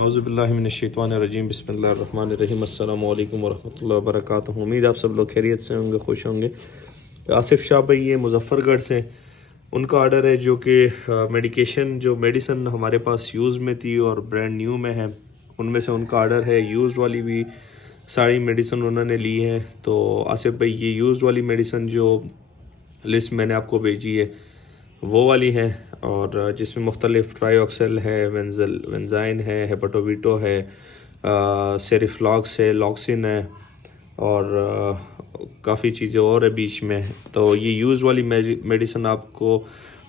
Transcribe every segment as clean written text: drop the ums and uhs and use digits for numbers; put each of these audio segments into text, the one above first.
औज़ुबिल्लाहिमिनश्शैतानिर्रजीम बिस्मिल्लाहिर्रहमानिर्रहीम अस्सलामु अलैकुम वरहमतुल्लाहि वबरकातुहू। उम्मीद आप सब लोग खैरियत से होंगे, खुश होंगे। आसिफ शाह भाई ये मुजफ्फ़रगढ़ से उनका ऑर्डर है जो कि मेडिसन हमारे पास यूज़ में थी और ब्रांड न्यू में है, उनमें से उनका ऑर्डर है। यूज़ वाली भी सारी मेडिसन उन्होंने ली है। तो आसिफ भाई ये यूज़ वाली मेडिसन जो लिस्ट मैंने आपको भेजी है वो वाली है, और जिसमें मुख्तलिफ ट्राईऑक्सल है, वेंजाइन है, हेपेटोवीटो है, सेरिफ्लॉक्स है, लॉक्सिन है और काफ़ी चीज़ें और है बीच में। तो ये यूज़ वाली मेडिसन आपको,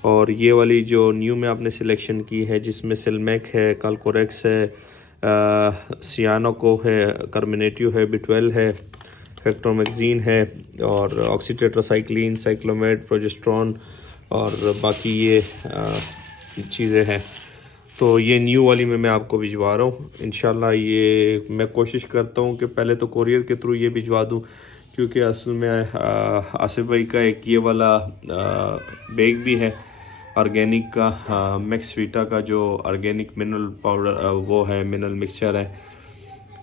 और ये वाली जो न्यू में आपने सिलेक्शन की है जिसमें सिलमेक है, कालकोरेक्स है, सियानोको है, कार्मिनेटिव है, B12 है, हेक्टोमैक्सिन है और ऑक्सीटेट्रासाइक्लिन, साइक्लोमेड, प्रोजेस्ट्रॉन और बाकी ये चीज़ें हैं। तो ये न्यू वाली में मैं आपको भिजवा रहा हूँ। इंशाल्लाह ये मैं कोशिश करता हूँ कि पहले तो कोरियर के थ्रू ये भिजवा दूँ, क्योंकि असल में आसिफ भाई का एक ये वाला बैग भी है ऑर्गेनिक का, मैक्सवीटा का जो ऑर्गेनिक मिनरल पाउडर वो है, मिनरल मिक्सचर है,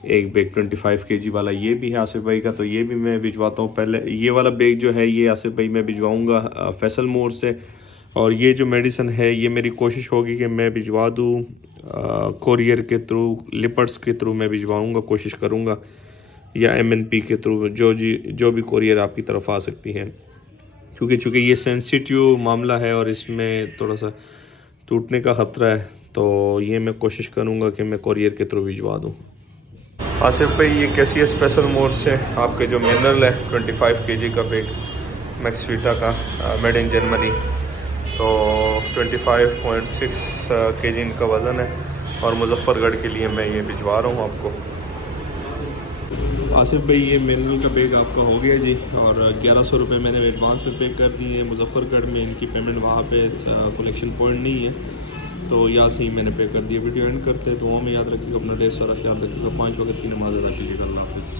एक बैग 25 kg वाला ये भी है आसिफ भाई का। तो ये भी मैं भिजवाता हूँ। पहले ये वाला बैग जो है ये आसिफ भाई मैं भिजवाऊँगा फैसल मोड़ से, और ये जो मेडिसन है ये मेरी कोशिश होगी कि मैं भिजवा दूँ कोरियर के थ्रू, लिपर्स के थ्रू मैं भिजवाऊँगा, कोशिश करूँगा, या MNP के थ्रू, जो भी कोरियर आपकी तरफ आ सकती है, क्योंकि ये सेंसिटिव मामला है और इसमें थोड़ा सा टूटने का ख़तरा है। तो ये मैं कोशिश करूँगा कि मैं कोरियर के थ्रू भिजवा दूँ। आसिफ भाई ये कैसी है स्पेशल मोड से आपके जो मिनरल है 25 kg का बैग मैक्सवीटा का, मेड इन जर्मनी। तो 25.6 kg इनका वज़न है और मुजफ्फ़रगढ़ के लिए मैं ये भिजवा रहा हूँ आपको। आसिफ भाई ये मिनरल का बैग आपका हो गया जी, और 1100 रुपये मैंने एडवांस में पे कर दिए। मुजफ्फ़रगढ़ में इनकी पेमेंट वहाँ पे कलेक्शन पॉइंट नहीं है, तो यहाँ से ही मैंने पे कर दिया। वीडियो एंड करते हैं। दुआ में याद रखिएगा, अपना ढेर सारा ख्याल रखिएगा, 5 वक्त की नमाज़ अदा कीजिएगा। अल्लाह हाफ़िज़।